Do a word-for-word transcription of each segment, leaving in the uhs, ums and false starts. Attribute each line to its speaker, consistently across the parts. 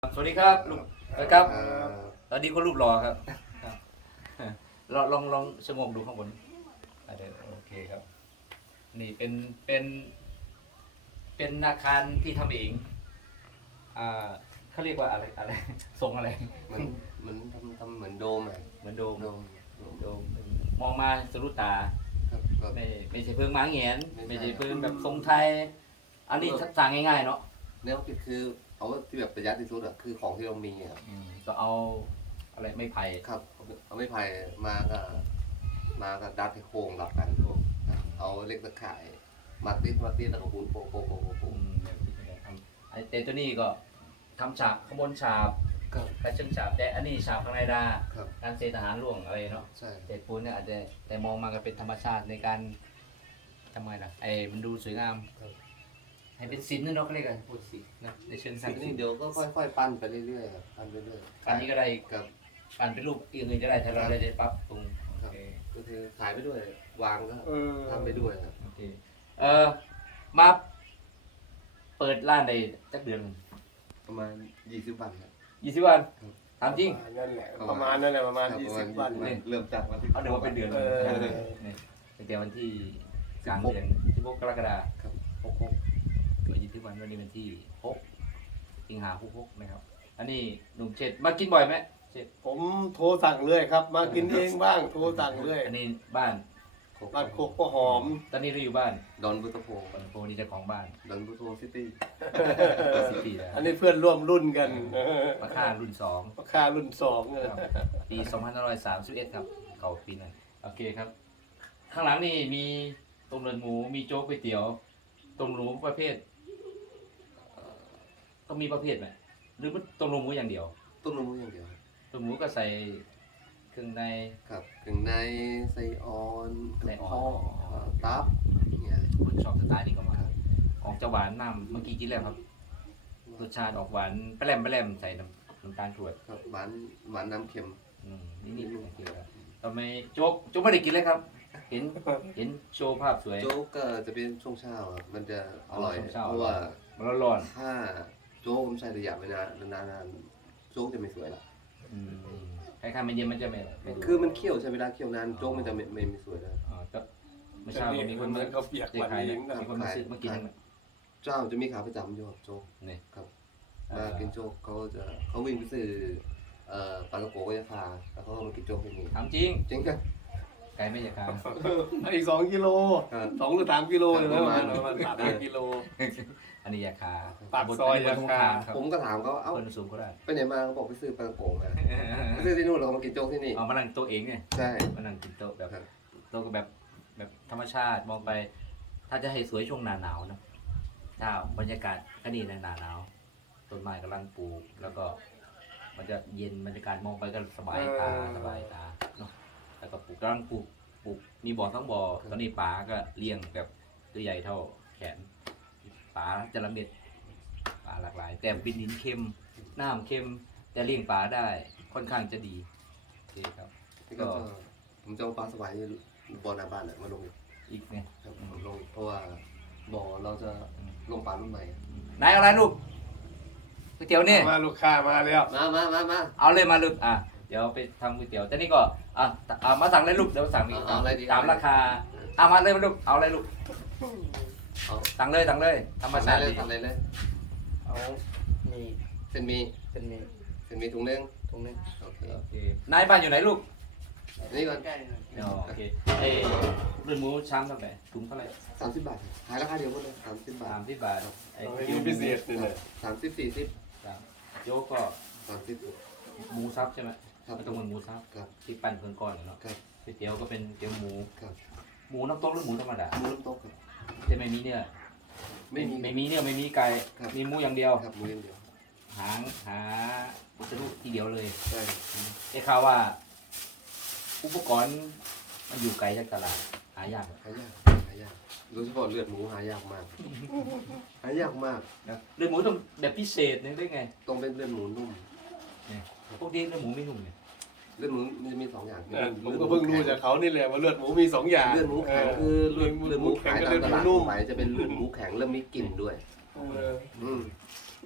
Speaker 1: สวัสดีครับลูกนะครับสวัสดีคนรูปหล่อครับลองลองลองสงบดูข้างบนอ่ะเดี๋ยวโอเคครับ นี่เป็นเป็นเป็นอาคารที่ทำเองอ่าเขาเรียกว่าอะไรอะไรทรงอะไร
Speaker 2: เหมือนเหมือนทำทำเหมือนโดมอ่ะ
Speaker 1: เหมือนโดม
Speaker 2: โดมโดม
Speaker 1: โดมมองมาสะดุดตา
Speaker 2: ครับครับ
Speaker 1: ไม่ไม่ใช่เพิงม้าเหงียน
Speaker 2: ไม่
Speaker 1: ไม่
Speaker 2: ใช่
Speaker 1: ใช่เพิงแบบทรงไทย อันนี้สั่งง่ายๆเนาะ
Speaker 2: แนวคิดคือเอาที่แบบประหยัดที่สุดอ่ะคือของที่เรามีอ่ะ
Speaker 1: อืมก็เอาอะไรไม่ไผ่
Speaker 2: ครับเอาไม่ไผ่มาก็มาก็ดัดให้โค้งหลับกันเอาเล็กตะข่ายมาติดมาติดแล้วก็ปูนโป๊ะโป๊ะโป๊ะโป๊ะ
Speaker 1: อื
Speaker 2: โป๊ะ
Speaker 1: มแบบที่จะทำไอ้เตตัวนี้ก็ทำฉากข้างบนฉาก
Speaker 2: ครับ
Speaker 1: กระเชิงฉากแต่อันนี้ฉากข้างในดา
Speaker 2: ครับ
Speaker 1: การเซทหารหลวงอะไรเนาะ
Speaker 2: ใช่
Speaker 1: เศษปูนเนี่ยอาจจะแต่มองมาก็เป็นธรรมชาติในการทำไงล่ะไอ้มันดูสวยงาม
Speaker 2: ครับ
Speaker 1: ให้เป็นศิลป์นะเนาะเขาเรียกกันพูดศิลป์นะในเชิงสร้าง
Speaker 2: ที
Speaker 1: ศิ
Speaker 2: นี้
Speaker 1: ลป์
Speaker 2: เดี๋ยวก็ค่อยๆปั้นไปเรื่อยๆครับปั้นไปเรื่อยๆ
Speaker 1: อันนี้ก็ได้
Speaker 2: ครับ
Speaker 1: การเป็นรูปอื่นๆก็ได้ถ้าเราได้ปรับปรุงโอ
Speaker 2: ครับ
Speaker 1: เค
Speaker 2: ก็คือขายไปด้วยวางก็
Speaker 3: เออ
Speaker 2: ทำไปด้วยครับ
Speaker 1: โอเคเอ่อมาเปิดร้านได้สักเดือนหนึ่ง
Speaker 2: ประมาณยี่สิบวันครับ
Speaker 1: ยี่สิบวัน
Speaker 2: ครับ
Speaker 1: ถามจริง
Speaker 3: นั่นแหละประมาณนั่นแหละประมาณ
Speaker 2: ครับ
Speaker 3: ยี่
Speaker 2: ประ
Speaker 3: สิ
Speaker 2: มา
Speaker 3: บ
Speaker 2: ณ
Speaker 3: วัน
Speaker 2: ยี่สิบเริ่มจากวันที่
Speaker 1: เอาเดี๋ยวว่าเป็นเดือน
Speaker 3: เออ
Speaker 1: นี่ตั้งแต่วันที่กลางเดือนที่พกกรกฎา
Speaker 2: ครับ
Speaker 1: หกหกเกิดยี่สิบวันวันนี้เป็นที่หกสิงหาหกหกนะครับ อันนี้หนุ่มเช็ดมากินบ่อยไหมเช็ด
Speaker 3: ผมโทรสั่งเรื่อยครับ มากินเองบ้างโทรสั่งเรื่อย
Speaker 1: อันนี้บ้าน
Speaker 3: บ้านโคกก็หอม
Speaker 1: ตอนนี้เราอยู่บ้าน
Speaker 2: ดอนบุตโพ
Speaker 1: บอนโพนี่เจ้าของบ้าน
Speaker 2: ดอนบุตโพซิตี้
Speaker 1: สิบปีแล้ว
Speaker 3: อันนี้เพื่อนร่วมรุ่นกัน
Speaker 1: มาค่ารุ่นสอง
Speaker 3: ราคารุ่นสองเนี่ย
Speaker 1: ครับปีสองพันห้าร้อยสามสิบเอ็ดครับเก่าปีหน่อยโอเคครับ ข้างหลังนี่มีต้มเลือดหมูมีโจ๊กก๋วยเตี๋ยวต้มหมูประเภทเอ่อต้องมีประเภทไหมหรือมันต้มหมูอย่างเดียว
Speaker 2: ต้มนมอย่างเดียวครับ
Speaker 1: ต้มหมูก็ใส่เครื่องใน
Speaker 2: ครับถึงในไส้อ่อน
Speaker 1: ไส้อ่อน
Speaker 2: พ่อเอ่อตับอย่างเงี้ย
Speaker 1: คนชอบสไตล์นี้ก็มาออกจะหวานน้ำเมื่อกี้กินแล้วครับรสชาติออกหวานแปร่มแปร่มใส่น้ำน้ำตาลกรวด
Speaker 2: ครับหวานหวานน้ำเค็ม
Speaker 1: อืมนิดนิดโอเคครับทำไมโจ๊กโจ๊กไม่ได้กินเลยครับ เห็นเห็นโชว์ภาพสวย
Speaker 2: โจ๊กก็จะเป็นช่วงเช้าครับมันจะอร่อย
Speaker 1: ช่วงเช้า
Speaker 2: เพราะว่า
Speaker 1: มันร้อน
Speaker 2: ถ้าโจ๊กผมใช้ระยะเวลานานานๆโจ๊กจะไม่สวยละ
Speaker 1: ๆอืมคล้ายๆมันเย็นมันจะไม่ไม่ดู
Speaker 2: คือมันเคี่ยวใช้เวลาเคี่ยวนานโจ๊กมันจะไม่ไม่ไม่สวยเลย
Speaker 1: อ๋อก็เมื่อเช้าก็มีคน
Speaker 3: เหมื
Speaker 1: มา
Speaker 3: อนเขาเปียก
Speaker 1: เจ๊
Speaker 3: วัน
Speaker 1: ขาย
Speaker 3: เอ
Speaker 1: เนี่ย
Speaker 3: งนะ
Speaker 1: มีคนมาซื้อมากินนะ
Speaker 2: เจ้าจะมีขาประจำอยู่ครับโจ๊ก
Speaker 1: นี่
Speaker 2: ครับมากินโจ๊กเขาจะเขาวิ่งไปซื้อเอ่อปลากระโปงยาคาแล้วเขาก็มากินโจ๊กที่นี่
Speaker 1: ถามจริง
Speaker 2: จริงครับ
Speaker 1: ไก่ไม่อยากทาน
Speaker 3: อีกสองกิโล
Speaker 2: ครับ
Speaker 3: สองหรือสามกิโลเลยนะ
Speaker 2: ป
Speaker 3: ประ ระ
Speaker 2: มา
Speaker 3: มา
Speaker 2: ณ
Speaker 3: ณประมาณสามกิโล
Speaker 1: อันนี้อยากคา
Speaker 3: ปากซอย
Speaker 1: บนทุ่ง
Speaker 3: อยากคา
Speaker 1: ครับ
Speaker 2: ผมก็ถามเขาเอ้า
Speaker 1: คนสูงก็ได้
Speaker 2: ไปไหนมาเขาบอกไปซื้อปลากระโปงมาไปซื้อที่นู่นเราก็มากินโจ๊กที่นี่
Speaker 1: เอามานั่งโต๊ะเองไง
Speaker 2: ใช่
Speaker 1: มานั่งกินโต๊ะแบบ
Speaker 2: ครับ
Speaker 1: โต๊ะก็แบบแบบธรรมชาติมองไป ถ้าจะให้สวยช่วงหน้าหนาวนะถ้าบรรยากาศก็นี่ในหน้าหนาวต้นไม้กำลังปลูกแล้วก็มันจะเย็นบรรยากาศมองไปก็สบายตาสบายตาเนาะแล้วก็ปลูกกำลังปลูกปลูกมีบ่อทั้งบ่อตอนนี้ป่าก็เลี้ยงแบบตัวใหญ่เท่าแขนป่าจะละเม็ดป่าหลากหลาย แต่เป็นดินเค็มน้ำเค็มแต่เลี้ยงป่าได้ค่อนข้างจะดีโอเคครับ
Speaker 2: นี่ก็ผมจะเอาปลาสวายบ่อหน้าบ้านน่ะมาลงอีก
Speaker 1: อีกเนี่ย
Speaker 2: ครับผมลงเพราะว่าบ่อเราจะลงปลารุ่นใหม่
Speaker 1: นายเอาอะไรลูกก๋วยเตี๋ยวเนี่ย
Speaker 3: มาลูกค้ามาแล้ว
Speaker 2: มามามามา
Speaker 1: เอาเลยมาลูกอ่ะเดี๋ยวไปทำก๋วยเตี๋ยวแต่นี่ก็อ่ะอ่ะมาสั่งเลยลูกเดี๋ยวสั่งอีก
Speaker 2: เอาอะไรดี
Speaker 1: ตามราคาอ่ะมาเลยมาลูกเอาอะไรลูก
Speaker 2: เอา
Speaker 1: สั่งเลยสั่งเลยธรรมชาติ
Speaker 2: เลย
Speaker 1: ดี
Speaker 2: ทำอะไรเลย
Speaker 3: เอามี
Speaker 2: เส้นหมี
Speaker 3: เป็นมี
Speaker 2: เส้นหมีถุงนึง
Speaker 3: ตรงนี้
Speaker 2: โอเค
Speaker 1: โอเคนายบ้านอยู่ไหนลูก
Speaker 2: นี่ก่อน
Speaker 3: ใกล้หน่อย
Speaker 1: อ๋อโอเคเอ้ยเลือดหมูชามเท่าไหร่ถุงเท่าไหร่
Speaker 2: สามสิบบาทขายราคาเดียวหมดเลยสามสิบบา
Speaker 1: สา
Speaker 2: ท
Speaker 1: มสิบบาทไอ้
Speaker 3: เอา
Speaker 1: เกี๊ยวหมู
Speaker 3: พิเศษนี่แหละ
Speaker 2: สามสิบสี่สิบ
Speaker 1: ครับโจ๊กก็
Speaker 2: สามสิบ
Speaker 1: หมูซับใช่ไหม
Speaker 2: ครับ
Speaker 1: ไม่ต้องเป็นหมูซับ
Speaker 2: ครับ
Speaker 1: ที่ปั้นเพิ่งก้อนเนาะ
Speaker 2: ครับ
Speaker 1: ก๋วยเตี๋ยวก็เป็นเตี๋ยวหมู
Speaker 2: ครับ
Speaker 1: หมูน้ำต้มหรือหมูธรรมดา
Speaker 2: หมูน้ำตกครับ
Speaker 1: จะไม่มีเนื้อ
Speaker 2: ไม่มี
Speaker 1: ไม่มีเนื้อไม่มีไก่
Speaker 2: ครับ
Speaker 1: มีหมูอย่างเดียว
Speaker 2: ครับหมูอย่างเดียว
Speaker 1: หางหาวัสดุทีเดียวเลย
Speaker 2: ใช่
Speaker 1: ได้ข่าวว่า อุปกรณ์มันอยู่ไกลจากตลาดหายาก
Speaker 2: หายากหายากโดยเฉพาะเลือดหมูหายากมากหายากมาก
Speaker 1: นะเลือดหมูต้องแบบพิเศษนึงได้ไง
Speaker 2: ต้องเป็นเลือดหมูนุ่ม
Speaker 1: พวกนี้เลือดหมูไม่นุ่มเนี่ย
Speaker 2: เลือดหมูมันจะมีสองอย่าง
Speaker 3: เออผมก็เพิ่งรู้จากเขานี่แหละว่าเลือดหมูมีสองอย่าง
Speaker 2: เลือดหมูแข็งคือเลือดเลือดหมูขายตามตลาด
Speaker 3: นุ่
Speaker 2: ทั่ว
Speaker 3: ม
Speaker 2: ไปจะเป็นเลือดหมูแข็งแล้วมีกลิ่นด้วย
Speaker 3: เออ
Speaker 2: อืม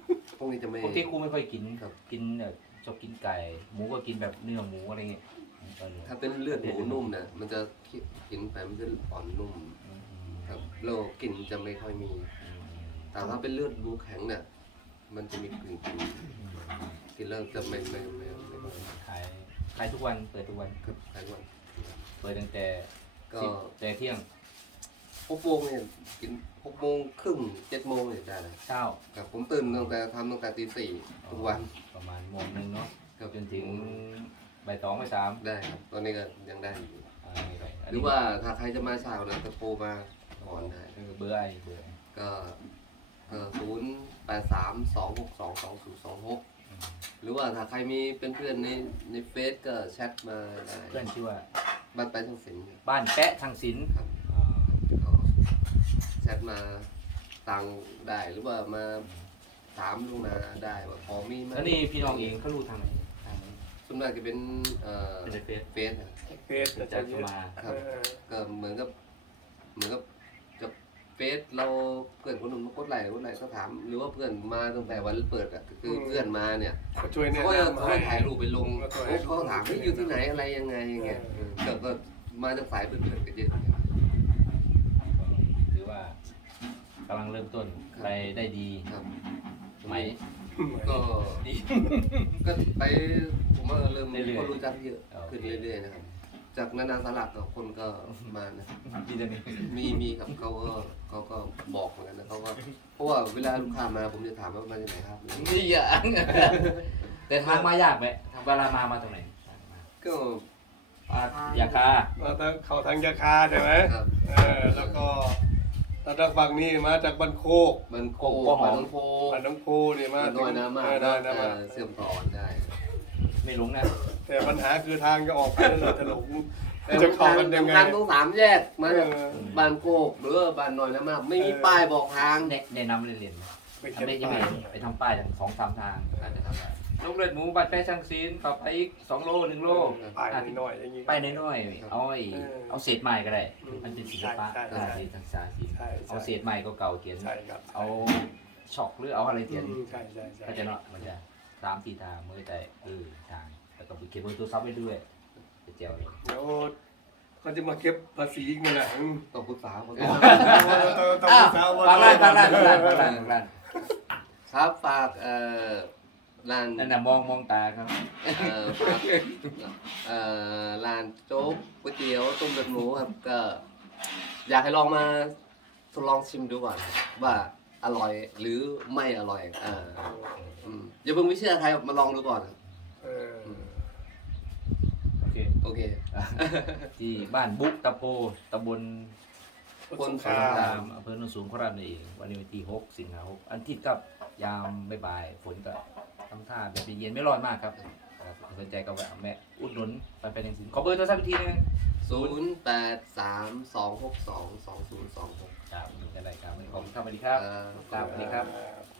Speaker 2: พวกนี้จะไม่
Speaker 1: ปกติครูไม่ค่อยกิน
Speaker 2: ครับ
Speaker 1: กินแบบชอบกินไก่ หมูก็กินแบบเนื้อหมูอะไรเงี้ยเออ
Speaker 2: ถ้าเป็นเลือดหมูนุ่มเนี่ยมันจะกินไปมันจะอ่อนนุ่ม
Speaker 1: อืม
Speaker 2: ครับโลกลิ่นจะไม่ค่อยมี
Speaker 1: อืม
Speaker 2: แต่ถ้าเป็นเลือดหมูแข็งเนี่ยมันจะมีกลิ่นกลิ่นกินแล้วจะไม่ไม่ไม่ไม่ค่อย
Speaker 1: ขายขายทุกวันเปิดทุกวัน
Speaker 2: ครับใครว่า
Speaker 1: เปิดตั้งแต่
Speaker 2: ก็
Speaker 1: สิบแต่เที่ยง
Speaker 2: หกโมงเนี่ยกินหกโมงครึ่งเจ็ดโมงเนี่ยได้เลย
Speaker 1: เช้า
Speaker 2: ครับผมตื่นตั้งแต่ทำตั้งแต่ตีสี่ทุกวัน
Speaker 1: ประมาณโมงหนึ่งเนาะ
Speaker 2: ครับ
Speaker 1: จนถึงบ่ายสองบ่ายสาม
Speaker 2: ได้ครับตอนนี้ก็ยังได้อยู่
Speaker 1: อ่านี่เลยน
Speaker 2: ห
Speaker 1: นี้
Speaker 2: รือว่าถ้าใครจะมาเช้าเนี่ยก็โทรมาก่อนได้
Speaker 1: เออเบอร์ไอเบอร์ไอ
Speaker 2: ก็ศูนย์แปดสามสองหกสองสองศูนย์สองหกหรือว่าถ้าใครมีเป็นเพื่อนในในเฟซก็แชทมาได้
Speaker 1: เพื่อนชื่อว่า
Speaker 2: บ้านไปทางสินครับ
Speaker 1: บ้านแปะทางศิลป์
Speaker 2: ครับ
Speaker 1: อ่า
Speaker 2: ก็แชทมาตังได้หรือว่ามาถามลุงนาได้ว่าพอมีไหม
Speaker 1: แล้วนี่พี่น้องเองเขารู้ทางไหนทางไหน
Speaker 2: ส่วนมากจะเป็นเอ่อ
Speaker 1: เป็นในเฟซ
Speaker 2: เฟซนะ
Speaker 3: เฟส
Speaker 1: จะ
Speaker 3: จะ
Speaker 1: จะ
Speaker 3: เยอะ
Speaker 1: มา
Speaker 2: ครับ
Speaker 3: เออ
Speaker 2: ก็เหมือนกับเหมือนกับจะเฟซเราเพื่อนคนหนึ่งมากดไลค์กดไลค์ก็ถาม หรือว่าเพื่อนมาตั้งแต่วันเปิดอ่ะก็คือเพื่อนมาเนี่ย
Speaker 3: เขาช่วยเนี่ย
Speaker 2: เขาก็
Speaker 3: นำ
Speaker 2: เขาก็ถ่ายรูปไปลง
Speaker 3: แล้วก็
Speaker 2: เขาถามว่าอยู่ที่ไหนอะไรยังไงอย่างเงี้ย
Speaker 3: เออ
Speaker 2: เออก็ก็มาจากสายเพื่อนๆกันเยอะ
Speaker 1: ถือว่ากำลังเริ่มต้นไปได้ดี
Speaker 2: ครับ
Speaker 1: ไหม
Speaker 2: ก็
Speaker 1: ดี
Speaker 2: ก็ไปผมว่าเริ่ม
Speaker 1: เรื่อยๆ
Speaker 2: คนรู้จักเยอะ
Speaker 1: โอเค
Speaker 2: ขึ้นเรื่อยๆนะครับ จากนานาสลัดก็คนก็มานะ
Speaker 1: ดีจังเลย
Speaker 2: มีมีครับเขาก็เขาก็บอกเหมือนกันนะเขาก็เพราะว่าเวลาลูกค้ามาผมจะถามว่ามาจากไหนครับ
Speaker 1: นี่อ่ะแต่ทางมายากไหมทางเวลามามาตรงไหน
Speaker 2: ก็
Speaker 1: อ่าอยาคา
Speaker 3: มาทางเขาทางยาคาใช่ไหม
Speaker 2: ครับ
Speaker 3: เออแล้วก็ตาทางฝั่งนี้มาจากบันโคก
Speaker 2: มันโคมันน้องโค
Speaker 3: บันน้องโพนี่มา
Speaker 2: มันน้อยน้ำมาก
Speaker 3: เออน้อยน้ำ
Speaker 2: เอ
Speaker 3: มาก
Speaker 2: อเสื่อมต่อได้
Speaker 1: ไม่หลงนะ
Speaker 3: แต่ปัญหาคือทางจะออกไปแล้วเราจะหลง
Speaker 2: แต่
Speaker 3: จะเข้ากันยังไง
Speaker 2: ทางต้องสามแยกมาจาก
Speaker 3: เออ
Speaker 2: บ้านโคกหรือว่าบ้านน้อยน้ำมากไม่มีป้ายบอกทาง
Speaker 1: แนะแนะนำเรียนๆนะ
Speaker 3: ไป
Speaker 1: ทำได้ยังไงไปทำป้ายทั้งสองสามทางอาจจะทำได้ลูกเลือดหมูบัตรแป้ช่างซีนต่อไปอีกสองโลหนึ่งโล
Speaker 3: ไปหน่อยๆอย่างงี้
Speaker 1: ไปน้อยๆเอาไอ้
Speaker 3: เออ
Speaker 1: เอาเศษไม้ก็ได้
Speaker 3: อืม
Speaker 1: มันเป็นศิลปะ
Speaker 3: ใช่ใช่
Speaker 1: การเรียนทางสาธิต
Speaker 3: ใช่ใช่
Speaker 1: เอาเศษไม้เก่าๆเขียน
Speaker 3: ใช่ครับ
Speaker 1: เอาช็อกหรือเอาอะไรเขียน
Speaker 3: อืมใช่ใช่ใช่
Speaker 1: ก็จะเนาะมันจะสามสี่ทางมือแต่เออทางแล้วก็ไปเขียนบนตัวซับไปด้วยไปเจียวเลย
Speaker 3: เดี๋ยวเขาจะมาเก็บภาษีอีกนั่นแหละอืม
Speaker 2: ต้องปรึกษาคน
Speaker 3: ต้องต้อง
Speaker 1: อ้าว
Speaker 3: ปรึกษาว่า
Speaker 1: ฟังร้านฟังร้านฟังร้านฟังร้านฟังร้าน
Speaker 2: ครับฝากเอ่อร้าน
Speaker 1: นั่นน่ะมองมองตาครับ
Speaker 2: เอ่อฝากเอ่อร้านโจ๊กก๋วยเตี๋ยวต้มเลือดหมูครับก็อยากให้ลองมาทดลองชิมดูก่อนครับว่าอร่อยหรือไม่อร่อยอ่าอืมอย่าเพิ่งไม่เชื่อใครมาลองดูก่อนครับ
Speaker 3: เออ
Speaker 1: โอเค
Speaker 2: โอเค
Speaker 1: ที่บ้านบุ๊กตะโพตำบล
Speaker 3: คน
Speaker 1: ส
Speaker 3: ขา
Speaker 1: งครามอำเภอโนนสูงโคราชนี่เองวันนี้วันที่หกสิงหาคมอาทิตย์กับยามบ่ายๆฝนก็ทำท่าแบบเย็นๆไม่ร้อนมากครับครับสนใจก็แวะแม่อุดหนุนไปเป็นอย่างสินขอเบอร์โทรศัพท์อีกทีนึง
Speaker 2: ศูนย์แปดสามสองหกสองสองศูนย์สองหก
Speaker 1: ครับมีอะไรครับวันนี้ขอบคุณครับสวัสดีครับ ครับสวัสดีครับ
Speaker 3: ครับ